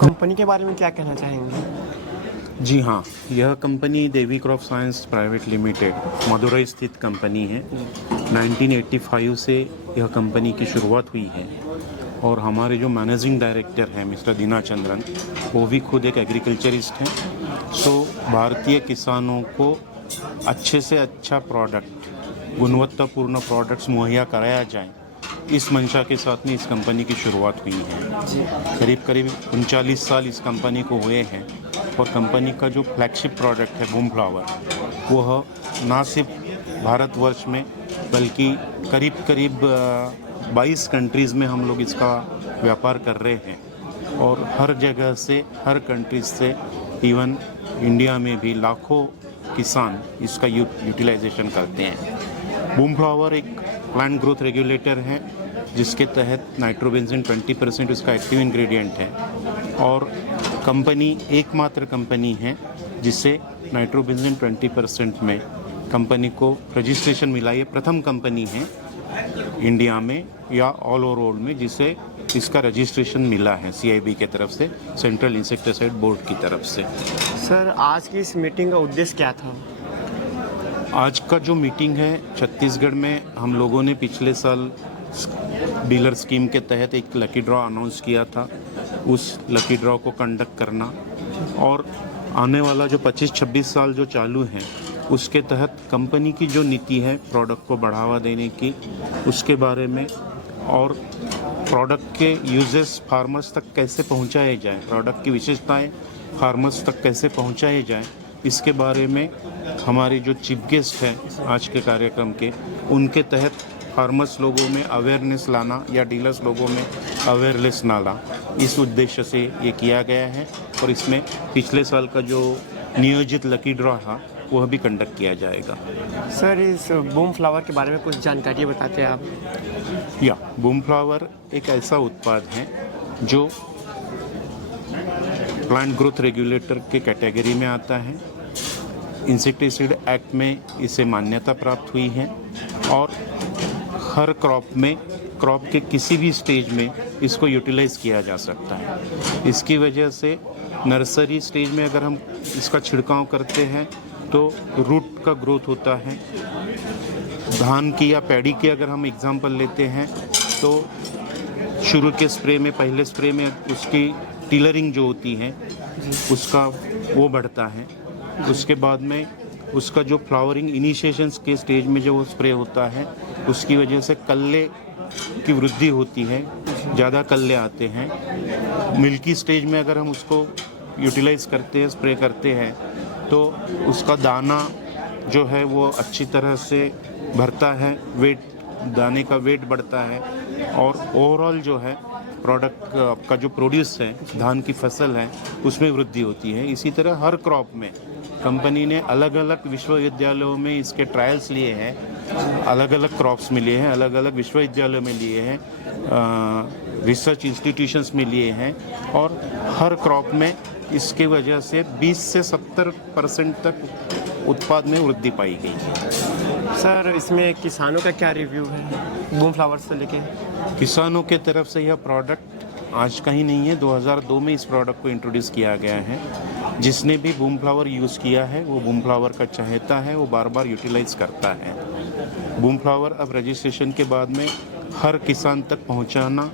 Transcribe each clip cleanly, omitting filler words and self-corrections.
Company के बारे में क्या कहना चाहेंगे? जी हाँ, यह company Devi crop science private limited Madurai स्थित कंपनी है। 1985 से यह कंपनी की शुरुआत हुई है और हमारे जो मैनेजिंग डायरेक्टर हैं मिस्टर दीना चंद्रन, वो भी खुद एक एग्रीकल्चरिस्ट हैं। सो भारतीय किसानों को अच्छे से अच्छा प्रोडक्ट, गुणवत्तापूर्ण प्रोडक्ट्स मुहैया कराया जाए, इस मंशा के साथ में इस कंपनी की शुरुआत हुई है। करीब करीब 39 साल इस कंपनी को हुए हैं और कंपनी का जो फ्लैगशिप प्रोडक्ट है बूम फ्लावर, वह ना सिर्फ भारतवर्ष में बल्कि करीब करीब 22 कंट्रीज़ में हम लोग इसका व्यापार कर रहे हैं और हर जगह से, हर कंट्रीज से, इवन इंडिया में भी लाखों किसान इसका यूटिलाइजेशन करते हैं। बूम फ्लावर एक प्लांट ग्रोथ रेगुलेटर है जिसके तहत नाइट्रोबेंजीन 20% उसका एक्टिव इंग्रेडिएंट है और कंपनी एकमात्र कंपनी है जिसे नाइट्रोबेंजीन 20% में कंपनी को रजिस्ट्रेशन मिला। ये प्रथम कंपनी है इंडिया में या ऑल ओवर वर्ल्ड में जिसे इसका रजिस्ट्रेशन मिला है CIB के तरफ से, सेंट्रल इंसेक्टिसाइड बोर्ड की तरफ से। सर, आज की इस मीटिंग का उद्देश्य क्या था? आज का जो मीटिंग है, छत्तीसगढ़ में हम लोगों ने पिछले साल डीलर स्कीम के तहत एक लकी ड्रॉ अनाउंस किया था। उस लकी ड्रॉ को कंडक्ट करना और आने वाला जो 25-26 साल जो चालू है उसके तहत कंपनी की जो नीति है प्रोडक्ट को बढ़ावा देने की, उसके बारे में और प्रोडक्ट के यूजेस फार्मर्स तक कैसे पहुंचाए जाएं, प्रोडक्ट की विशेषताएं फार्मर्स तक कैसे पहुंचाए जाएं, इसके बारे में हमारे जो चीफ गेस्ट हैं आज के कार्यक्रम के, उनके तहत फार्मर्स लोगों में अवेयरनेस लाना या डीलर्स लोगों में अवेयरनेस डालना, इस उद्देश्य से ये किया गया है। और इसमें पिछले साल का जो नियोजित लकी ड्रॉ था वह भी कंडक्ट किया जाएगा। सर, इस बूम फ्लावर के बारे में कुछ जानकारी बताते हैं आप? या बूम फ्लावर एक ऐसा उत्पाद है जो प्लांट ग्रोथ रेगुलेटर के कैटेगरी में आता है। इंसेक्टिसाइड एक्ट में इसे मान्यता प्राप्त हुई है और हर क्रॉप में, क्रॉप के किसी भी स्टेज में इसको यूटिलाइज किया जा सकता है। इसकी वजह से नर्सरी स्टेज में अगर हम इसका छिड़काव करते हैं तो रूट का ग्रोथ होता है। धान की या पैडी की अगर हम एग्जांपल लेते हैं तो शुरू के स्प्रे में, पहले स्प्रे में उसकी टिलरिंग जो होती है उसका वो बढ़ता है। उसके बाद में उसका जो फ्लावरिंग इनिशिएशंस के स्टेज में जो स्प्रे होता है उसकी वजह से कल्ले की वृद्धि होती है, ज़्यादा कल्ले आते हैं। मिल्की स्टेज में अगर हम उसको यूटिलाइज करते हैं, स्प्रे करते हैं, तो उसका दाना जो है वो अच्छी तरह से भरता है, वेट, दाने का वेट बढ़ता है और ओवरऑल जो है प्रोडक्ट का जो प्रोड्यूस है, धान की फसल है, उसमें वृद्धि होती है। इसी तरह हर क्रॉप में कंपनी ने अलग अलग विश्वविद्यालयों में इसके ट्रायल्स लिए हैं, अलग अलग क्रॉप्स में लिए हैं, अलग अलग विश्वविद्यालयों में लिए हैं, रिसर्च इंस्टीट्यूशंस में लिए हैं और हर क्रॉप में इसके वजह से 20 से 70% तक उत्पाद में वृद्धि पाई गई है। सर, इसमें किसानों का क्या रिव्यू है बूम फ्लावर से लेके? किसानों के तरफ से यह प्रोडक्ट आज का ही नहीं है, 2002 में इस प्रोडक्ट को इंट्रोड्यूस किया गया है। जिसने भी बूम फ्लावर यूज़ किया है वो बूम फ्लावर का चाहता है, वो बार बार यूटिलाइज करता है। बूम फ्लावर अब रजिस्ट्रेशन के बाद में हर किसान तक पहुंचाना,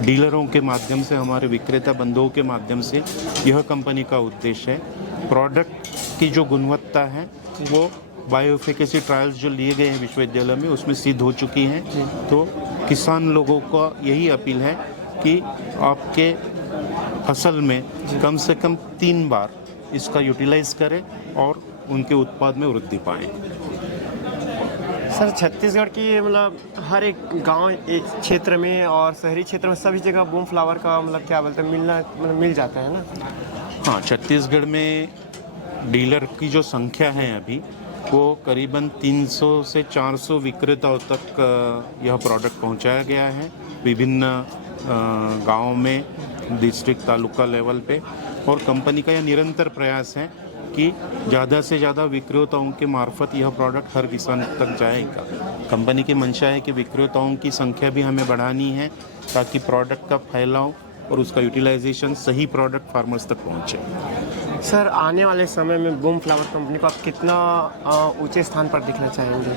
डीलरों के माध्यम से, हमारे विक्रेता बंधुओं के माध्यम से, यह कंपनी का उद्देश्य है। प्रोडक्ट की जो गुणवत्ता है वो बायोएफिकेसी ट्रायल्स जो लिए गए हैं विश्वविद्यालय में उसमें सिद्ध हो चुकी हैं। तो किसान लोगों का यही अपील है कि आपके फसल में कम से कम 3 बार इसका यूटिलाइज करें और उनके उत्पाद में वृद्धि पाएँ। सर, छत्तीसगढ़ की मतलब हर एक गांव, एक क्षेत्र में और शहरी क्षेत्र में सभी जगह बूम फ्लावर का मतलब क्या बोलते हैं, मिल जाता है ना? हाँ, छत्तीसगढ़ में डीलर की जो संख्या है अभी वो करीबन 300 से 400 विक्रेताओं तक यह प्रोडक्ट पहुंचाया गया है विभिन्न गाँव में, डिस्ट्रिक्ट, तालुका लेवल पे। और कंपनी का यह निरंतर प्रयास है कि ज़्यादा से ज़्यादा विक्रेताओं के मार्फत यह प्रोडक्ट हर किसान तक जाएगा। कंपनी की मंशा है कि विक्रेताओं की संख्या भी हमें बढ़ानी है ताकि प्रोडक्ट का फैलाव और उसका यूटिलाइजेशन सही प्रोडक्ट फार्मर्स तक पहुँचे। सर आने वाले समय में बूम फ्लावर कंपनी को आप कितना ऊंचे स्थान पर दिखना चाहेंगे?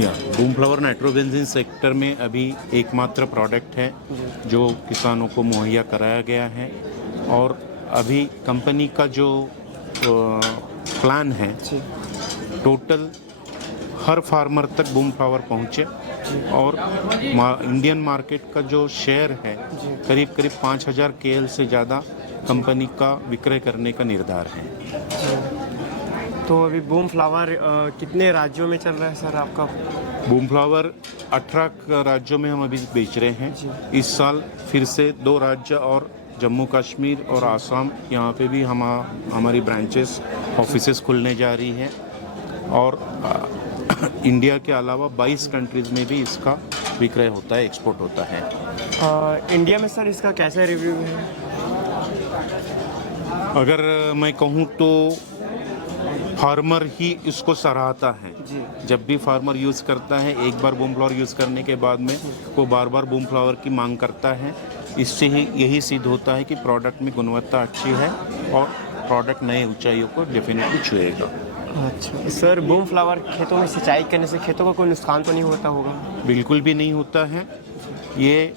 या बूम फ्लावर नाइट्रोबेंजीन सेक्टर में अभी एकमात्र प्रोडक्ट है जो किसानों को मुहैया कराया गया है, और अभी कंपनी का जो प्लान है जी टोटल हर फार्मर तक बूम फ्लावर पहुँचे, और इंडियन मार्केट का जो शेयर है करीब करीब 5000 KL से ज़्यादा कंपनी का विक्रय करने का निर्धार है। तो अभी बूम फ्लावर कितने राज्यों में चल रहा है सर आपका? बूम फ्लावर 18 राज्यों में हम अभी बेच रहे हैं। इस साल फिर से 2 राज्य और जम्मू कश्मीर और आसाम, यहाँ पे भी हमारी ब्रांचेस ऑफिसेस खुलने जा रही हैं, और इंडिया के अलावा 22 कंट्रीज़ में भी इसका विक्रय होता है, एक्सपोर्ट होता है। इंडिया में सर इसका कैसा रिव्यू है? अगर मैं कहूँ तो फार्मर ही इसको सराहता है। जब भी फार्मर यूज़ करता है, एक बार बूम फ्लावर यूज़ करने के बाद में वो बार बार बूम फ्लावर की मांग करता है। इससे ही यही सिद्ध होता है कि प्रोडक्ट में गुणवत्ता अच्छी है और प्रोडक्ट नए ऊंचाइयों को डेफिनेटली छुएगा। अच्छा सर, बूम फ्लावर खेतों में सिंचाई करने से खेतों को कोई नुकसान तो नहीं होता होगा? बिल्कुल भी नहीं होता है। ये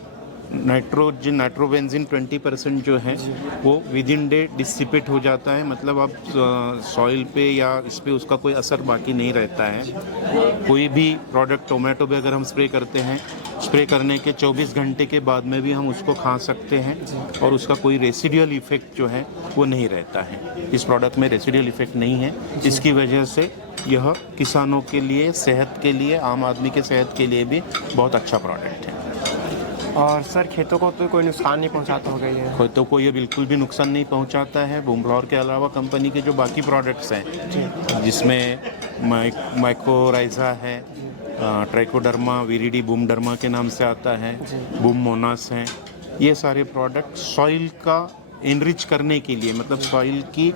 नाइट्रोबेंजीन 20% जो है वो विद इन डे डिसिपेट हो जाता है, मतलब अब सॉइल पे या इस पे उसका कोई असर बाकी नहीं रहता है। कोई भी प्रोडक्ट टोमेटो पे अगर हम स्प्रे करते हैं, स्प्रे करने के 24 घंटे के बाद में भी हम उसको खा सकते हैं और उसका कोई रेसिडुअल इफेक्ट जो है वो नहीं रहता है। इस प्रोडक्ट में रेसिडुअल इफेक्ट नहीं है, इसकी वजह से यह किसानों के लिए, सेहत के लिए, आम आदमी के सेहत के लिए भी बहुत अच्छा प्रोडक्ट है। और सर खेतों को तो कोई नुकसान नहीं पहुंचाता होगा ये? खेतों को ये बिल्कुल भी नुकसान नहीं पहुंचाता है। बूम फ्लावर के अलावा कंपनी के जो बाकी प्रोडक्ट्स हैं जिसमें माइकोराइजा है, ट्राइकोडर्मा, विरिडी बूम डर्मा के नाम से आता है, बूम मोनास है, ये सारे प्रोडक्ट सॉइल का इनरिच करने के लिए, मतलब सॉइल की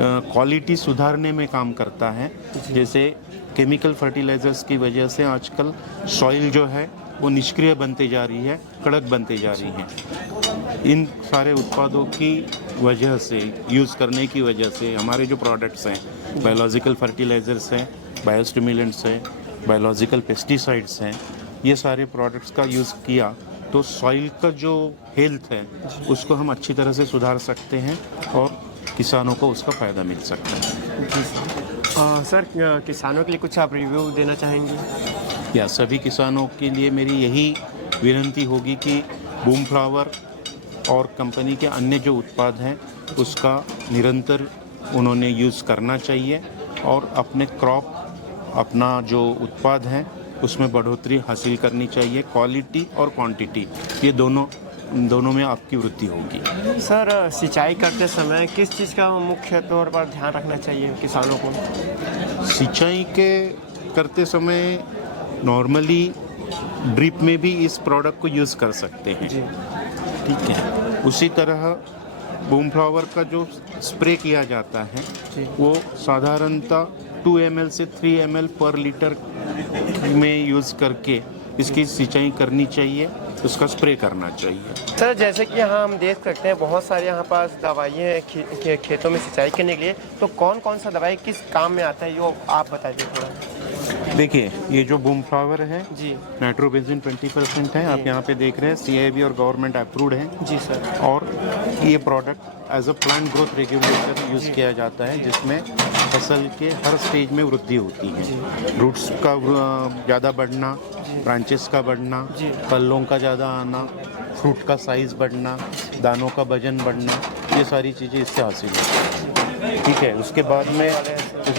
क्वालिटी सुधारने में काम करता है। जैसे केमिकल फर्टिलाइजर्स की वजह से आजकल सॉइल जो है वो निष्क्रिय बनते जा रही है, कड़क बनते जा रही है। इन सारे उत्पादों की वजह से, यूज़ करने की वजह से हमारे जो प्रोडक्ट्स हैं, बायोलॉजिकल फर्टिलाइजर्स हैं, बायोस्टिमुलेंट्स हैं, बायोलॉजिकल पेस्टिसाइड्स हैं, ये सारे प्रोडक्ट्स का यूज़ किया तो सॉइल का जो हेल्थ है उसको हम अच्छी तरह से सुधार सकते हैं और किसानों को उसका फ़ायदा मिल सकता है। सर किसानों के लिए कुछ आप रिव्यू देना चाहेंगे? या सभी किसानों के लिए मेरी यही विनती होगी कि बूम फ्लावर और कंपनी के अन्य जो उत्पाद हैं उसका निरंतर उन्होंने यूज़ करना चाहिए और अपने क्रॉप, अपना जो उत्पाद है उसमें बढ़ोतरी हासिल करनी चाहिए। क्वालिटी और क्वांटिटी, ये दोनों में आपकी वृद्धि होगी। सर सिंचाई करते समय किस चीज़ का मुख्य तौर पर ध्यान रखना चाहिए किसानों को? सिंचाई के करते समय नॉर्मली ड्रिप में भी इस प्रोडक्ट को यूज़ कर सकते हैं, ठीक है। उसी तरह बूम फ्लावर का जो स्प्रे किया जाता है वो साधारणतः 2 ml से 3 ml पर लीटर में यूज़ करके इसकी सिंचाई करनी चाहिए, उसका स्प्रे करना चाहिए। सर जैसे कि यहाँ हम देख सकते हैं बहुत सारे यहाँ पास दवाइयाँ हैं खेतों में सिंचाई करने के लिए, तो कौन कौन सा दवाई किस काम में आता है ये आप बताइए थोड़ा। देखिए, ये जो बूम फ्लावर है जी, नाइट्रोबेंजीन 20% है, आप यहाँ पे देख रहे हैं, CIB और गवर्नमेंट अप्रूव्ड है। जी सर। और ये product as a plant growth regulator use किया जाता है, जिसमें फसल के हर स्टेज में वृद्धि होती है। रूट्स का ज़्यादा बढ़ना, ब्रांचेस का बढ़ना, पल्लों का ज़्यादा आना, फ्रूट का साइज़ बढ़ना, दानों का वजन बढ़ना, ये सारी चीज़ें इससे हासिल होती हैं, ठीक है। उसके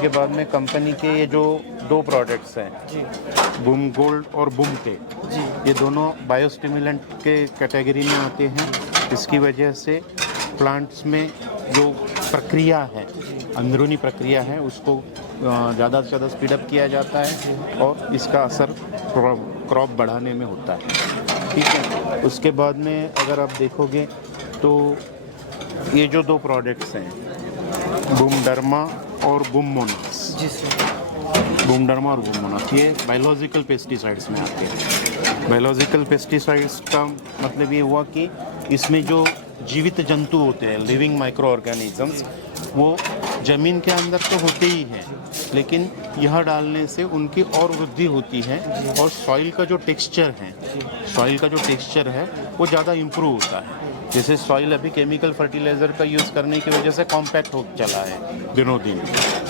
बाद में कंपनी के ये जो 2 प्रोडक्ट्स हैं, बूम गोल्ड और बूम टेक, ये दोनों बायोस्टिमुलेंट के कैटेगरी में आते हैं। इसकी वजह से प्लांट्स में जो प्रक्रिया है, अंदरूनी प्रक्रिया है, उसको ज़्यादा से ज़्यादा स्पीडअप किया जाता है और इसका असर क्रॉप बढ़ाने में होता है, ठीक है। उसके बाद में अगर आप देखोगे तो ये जो 2 प्रोडक्ट्स हैं, बूम डर्मा और बूम मोनास, बूम डर्मा और बूम मोनास, ये बायोलॉजिकल पेस्टिसाइड्स में आते हैं। बायोलॉजिकल पेस्टिसाइड्स का मतलब ये हुआ कि इसमें जो जीवित जंतु होते हैं, लिविंग माइक्रो ऑर्गेनिजम्स, वो ज़मीन के अंदर तो होते ही हैं, लेकिन यह डालने से उनकी और वृद्धि होती है और सॉइल का जो टेक्सचर है वो ज़्यादा इम्प्रूव होता है। जैसे सॉइल अभी केमिकल फर्टिलाइज़र का यूज़ करने की वजह से कॉम्पैक्ट हो चला है दिनों दिन,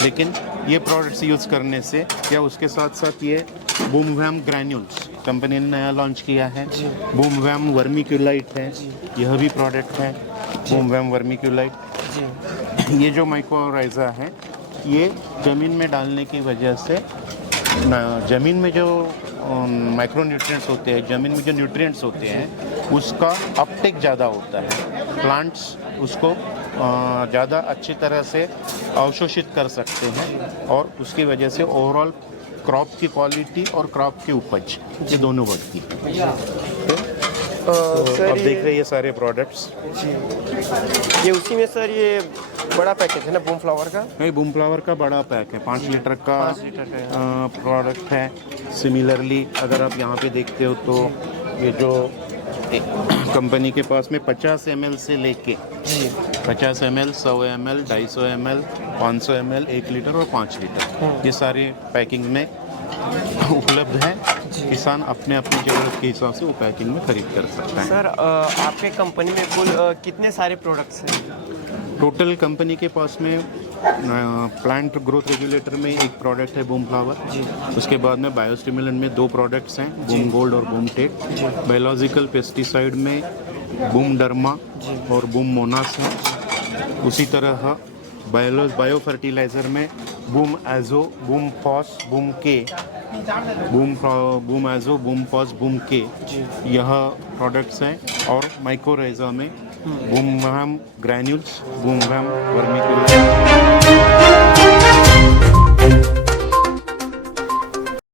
लेकिन ये प्रोडक्ट्स यूज़ करने से या उसके साथ साथ ये बूमवैम ग्रैन्यूल्स कंपनी ने नया लॉन्च किया है, बूमवैम वर्मिक्यूलाइट है, यह भी प्रोडक्ट है बूमवैम वर्मिक्यूलाइट। ये जो माइक्रोराइज़ा है ये ज़मीन में डालने की वजह से ज़मीन में जो माइक्रो न्यूट्रिएंट्स होते हैं, ज़मीन में जो न्यूट्रिएंट्स होते हैं उसका अपटेक ज़्यादा होता है, प्लांट्स उसको ज़्यादा अच्छी तरह से अवशोषित कर सकते हैं और उसकी वजह से ओवरऑल क्रॉप की क्वालिटी और क्रॉप की उपज ये दोनों बढ़ती है। सर अब देख रहे हैं ये सारे प्रोडक्ट्स। जी, ये उसी में सर ये बड़ा पैकेज है ना बूम फ्लावर का? नहीं, बूम फ्लावर का बड़ा पैक है, 5 लीटर का 5 लीटर का प्रोडक्ट है। सिमिलरली अगर आप यहाँ पे देखते हो तो ये जो कंपनी के पास में 50 ml से लेके 50 ml, 100 ml, 250 ml, 500 ml, 1 litre और 5 लीटर ये सारे पैकिंग में उपलब्ध है। किसान अपने अपनी ज़रूरत के हिसाब से वो पैकिंग में खरीद कर सकता है। सर आपके कंपनी में कुल कितने सारे प्रोडक्ट्स हैं? टोटल कंपनी के पास में प्लांट ग्रोथ रेगुलेटर में एक प्रोडक्ट है बूम फ्लावर, उसके बाद में बायोस्टिमुलेंट में 2 प्रोडक्ट्स हैं, बूम गोल्ड और बूम टेक। बायोलॉजिकल पेस्टिसाइड में बूम डर्मा और बूम मोनास है। उसी तरह बायो फर्टिलाइज़र में Boom Azo, Boom Phos, Boom K, Boom Azo, Boom Phos, Boom K, यह प्रोडक्ट्स हैं। और माइक्रोराइज़ा में बूमवैम ग्रैन्यूल्स, बूमवैम वर्मिक्यूलाइट।